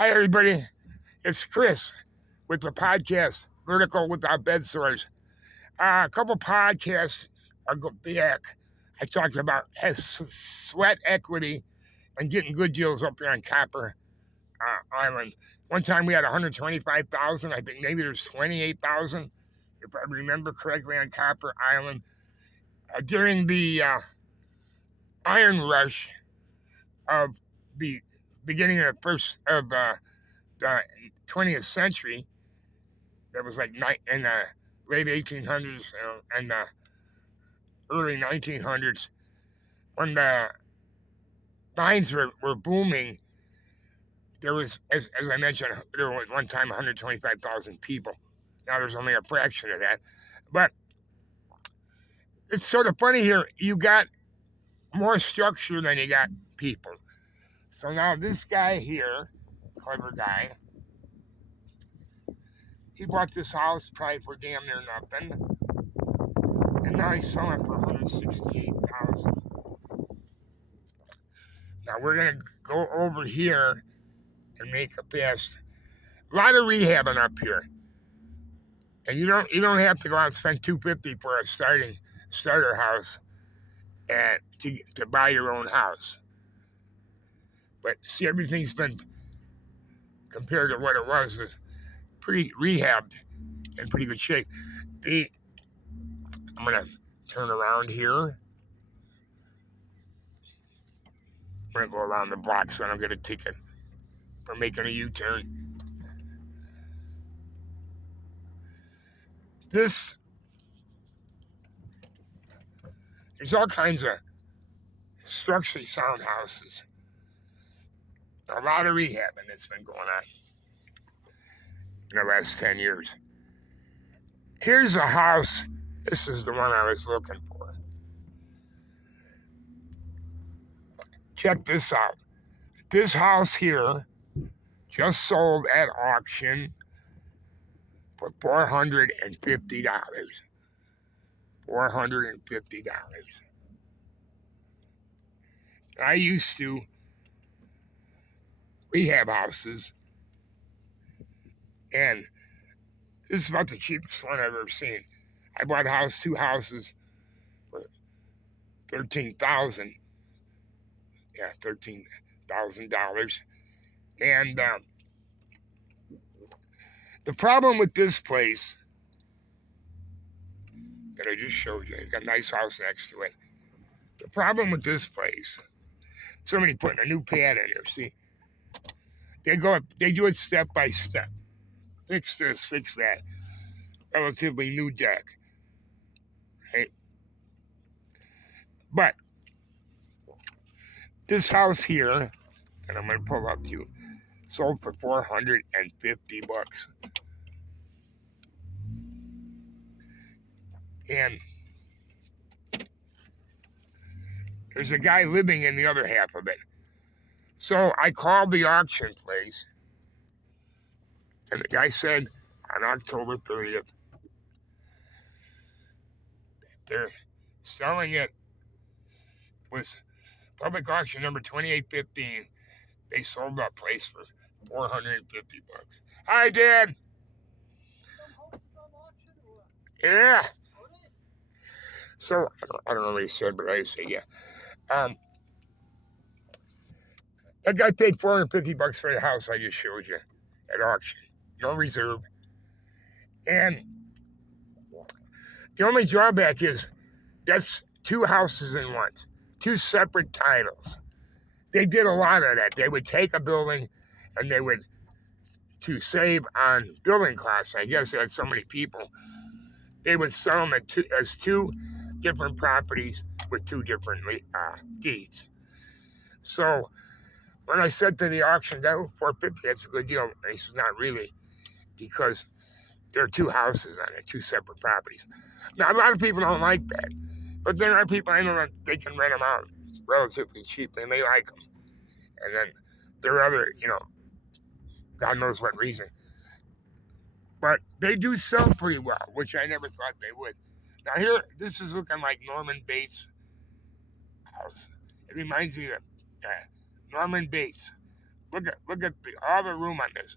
Hi, everybody. It's Chris with the podcast Vertical Without Bedsores. A couple podcasts back, I talked about sweat equity and getting good deals up here on Copper Island. One time we had 125,000. I think maybe there's 28,000, if I remember correctly, on Copper Island during the iron rush of the beginning of the 20th century. That was like in the late 1800s and the early 1900s when the mines were booming. There was, as I mentioned, there was one time 125,000 people. Now there's only a fraction of that. But it's sort of funny here. You got more structure than you got people. So now this guy here, clever guy, he bought this house probably for damn near nothing. And now he's selling for 168,000. Now we're gonna go over here and make a fast. A lot of rehabbing up here, and you don't have to go out and spend $250 for a starter house, and to buy your own house. But see, everything's been compared to what it was pretty rehabbed in pretty good shape. I'm gonna turn around here. I'm gonna go around the block so I don't get a ticket for making a U-turn. There's all kinds of structurally sound houses. A lot of rehabbing that's been going on in the last 10 years. Here's a house. This is the one I was looking for. Check this out. This house here just sold at auction for $450. $450. I used to rehab houses, and this is about the cheapest one I've ever seen. I bought two houses for $13,000. Yeah, $13,000. And the problem with this place that I just showed you, it's got a nice house next to it. The problem with this place, somebody putting a new pad in here. See, they do it step by step. Fix this, fix that. Relatively new deck, right? But this house here, and I'm gonna pull up to you, sold for $450. And there's a guy living in the other half of it. So I called the auction place, and the guy said on October 30th, they're selling it with public auction number 2815. They sold that place for $450. Hi, Dad. Yeah. So I don't know what he said, but I say yeah. That guy paid $450 for the house I just showed you at auction. No reserve. And the only drawback is that's two houses in one, two separate titles. They did a lot of that. They would take a building and they would, to save on building costs, I guess that's so many people, they would sell them as two different properties with two different deeds. So when I said to the auction guy, $450, that's a good deal. And he says, not really, because there are two houses on it, two separate properties. Now, a lot of people don't like that, but there are people I know that they can rent them out relatively cheap. They may like them. And then there are other, God knows what reason. But they do sell pretty well, which I never thought they would. Now here, this is looking like Norman Bates' house. It reminds me of Norman Bates, all the room on this.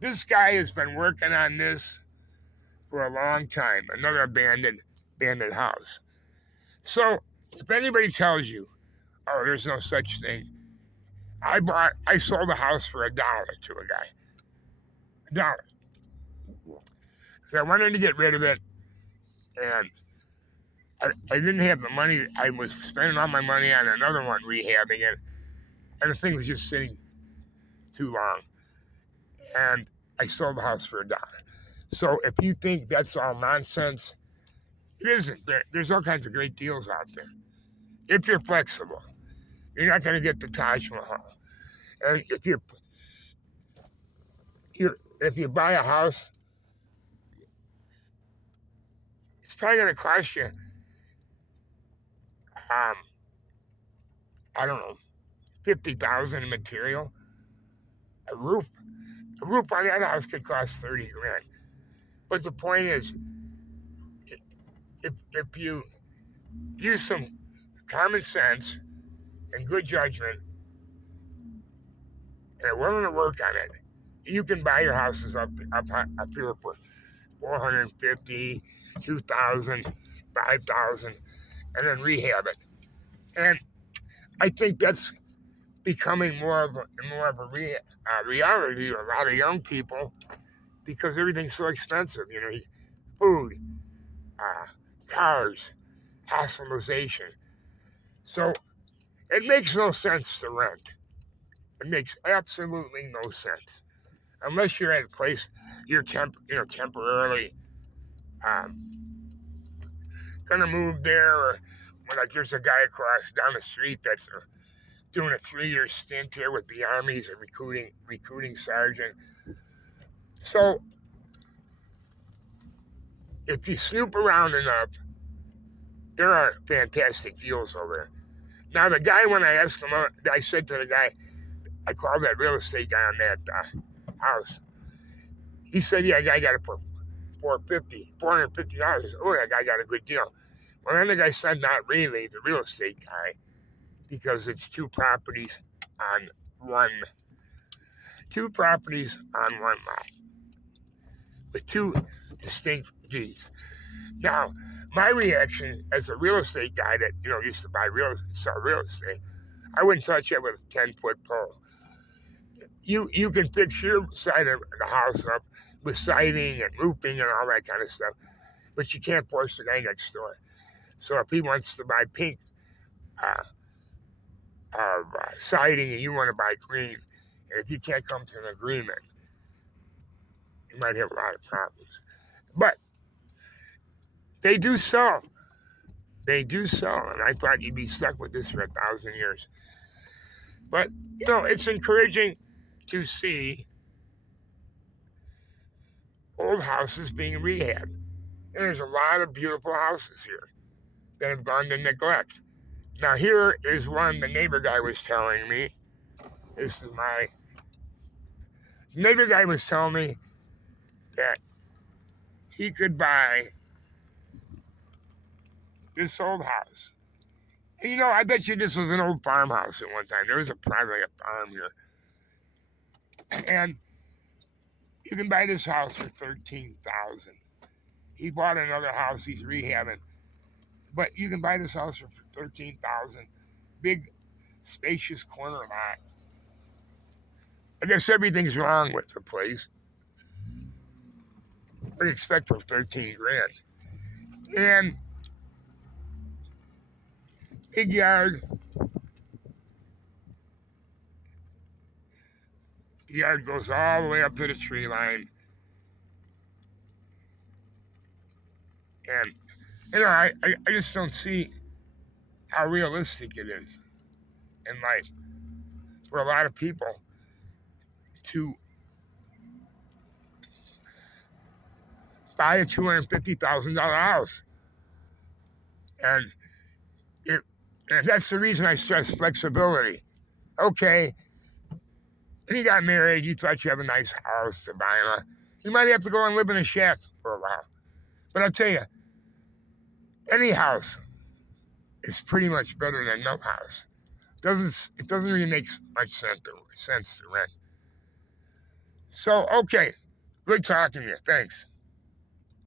This guy has been working on this for a long time. Another abandoned house. So if anybody tells you, oh, there's no such thing, I sold a house for $1 to a guy. $1. So I wanted to get rid of it, and I didn't have the money. I was spending all my money on another one, rehabbing it, and the thing was just sitting too long. And I sold the house for $1. So if you think that's all nonsense, it isn't. There's all kinds of great deals out there. If you're flexible, you're not going to get the Taj Mahal. And if you buy a house, it's probably going to cost you, I don't know, $50,000 in material. A roof on that house could cost $30,000. But the point is, if you use some common sense and good judgment and are willing to work on it, you can buy your houses up here for $450,000, $2,000, $5,000, and then rehab it. And I think that's becoming more of a reality to a lot of young people because everything's so expensive. Food, cars, hospitalization. So it makes no sense to rent. It makes absolutely no sense unless you're at a place you're temporarily gonna move there, or like there's a guy down the street that's doing a 3-year stint here with the Army. He's a recruiting sergeant. So if you snoop around enough, there are fantastic deals over there. Now the guy, when I asked him, I said to the guy, I called that real estate guy on that house. He said, yeah, I got it for $450. Oh, that guy got a good deal. Well, then the guy said, not really, the real estate guy, because it's two properties on one lot with two distinct deeds. Now, my reaction as a real estate guy that used to sell real estate, I wouldn't touch it with a 10-foot pole. You can fix your side of the house up with siding and roofing and all that kind of stuff, but you can't force the guy next door. So if he wants to buy pink siding and you want to buy green, and if you can't come to an agreement, you might have a lot of problems. But they do sell. And I thought you'd be stuck with this for 1,000 years. But, it's encouraging to see old houses being rehabbed. And there's a lot of beautiful houses here that have gone to neglect. Now, here is one the neighbor guy was telling me. Neighbor guy was telling me that he could buy this old house. And I bet you this was an old farmhouse at one time. There was probably a farm here. And you can buy this house for $13,000. He bought another house he's rehabbing. But you can buy this house for $13,000. Big, spacious corner lot. I guess everything's wrong with the place. What do you expect for $13,000? And big yard. The yard goes all the way up to the tree line. And, I just don't see how realistic it is in life for a lot of people to buy a $250,000 house. And that's the reason I stress flexibility. Okay, when you got married, you thought you have a nice house to buy. You might have to go and live in a shack for a while. But I'll tell you, any house is pretty much better than no house. doesn't really make much sense to rent. So okay, good talking to you. Thanks.